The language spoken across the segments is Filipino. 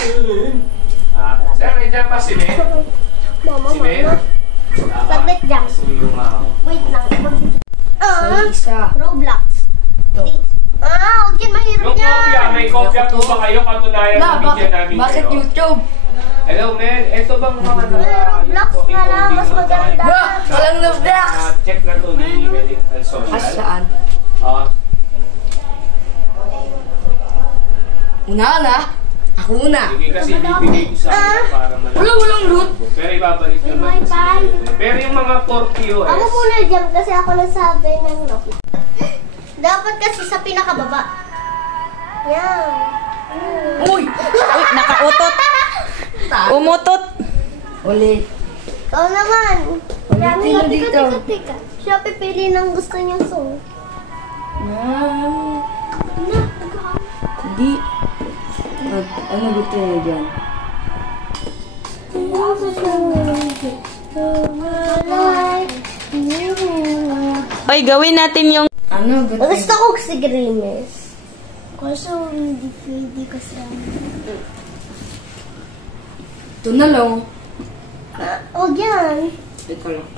Sir, nandiyan pa si Men? Mama, Si Men? Saglit dyan. Suyo nga ako. Wait lang. Isa. Roblox. Ito. Huwag yan, mahirap Yung kopya, may kopya po ba kayo? Katunayan ng video namin Bakit kayo. YouTube? Hello, Men. Ito bang mga Roblox na lang, mas maganda. Walang Roblox. Check na to ni Medical Social. Saan? Una na. Ako una. Sige kasi bibigay ko sa akin para malaman. Walang root. Pero ibabalik naman sa inyo. Pero yung mga 4POS. Ako muna dyan kasi ako nasabi ng no. Dapat kasi sa pinakababa. Yan. Uy! Uy, nakautot. Umutot. Ulit. Ikaw naman. Ulitin mo dito. Teka. Siya pipili ng gusto niyang song. Hindi. Ano gusto niyo dyan? Oy, gawin natin yung... Ano gusto niyo? Gusto ko si Grimes. Kaso hindi pwede kasi Ito na lang. Huwag yan. Ito lang.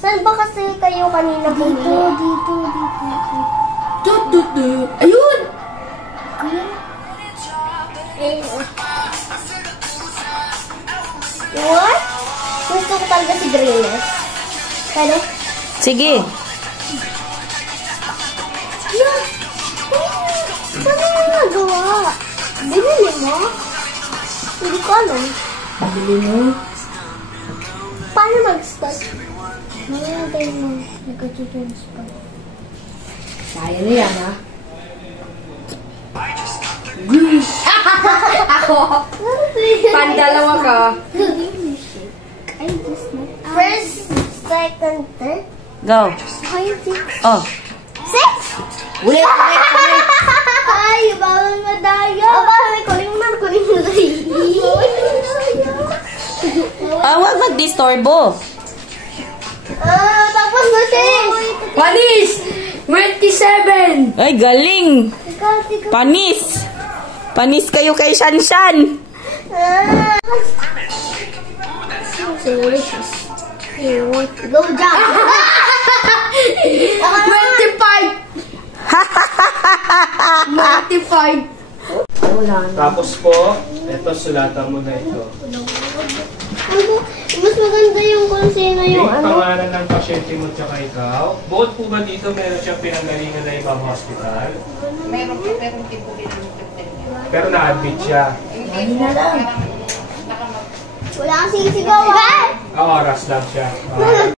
Saan ba kasi kayo kanina bumili? Dito. Tututu. Ayun! What? Gusto ko talaga si Grimes. Pero? Sige. Paano mo nagawa? Binili mo? Hindi ko alam. Bili mo. Paano mag-start? Mamaya tayo mo. Nagka-tutorials pa. Kaya na yan, ha? Goose! Ako! Pandalawa ka. First, second, third. Go. 5, 6. Oh. 6? Ulit! Ay, bawal madaya. Bawal, kunin mo na. Wag magdistorbo. Tapos na siya. Panis! 27! Ay, galing. Ikaw. Panis. Panis kayo kay Shanshan. Delicious. Go jump. 25! Wala na. Tapos po, ito, sulatan mo na ito. Mas maganda yung kung sino yung Yung pangalan ng pasyente mo tsaka ikaw. Bukod po ba dito, meron siyang pinanggalingan na ibang hospital? Meron po, pero hindi po pinanggap niya. Pero na-admit siya. Ano na lang? Wala kasing sigawan. Oras lang siya.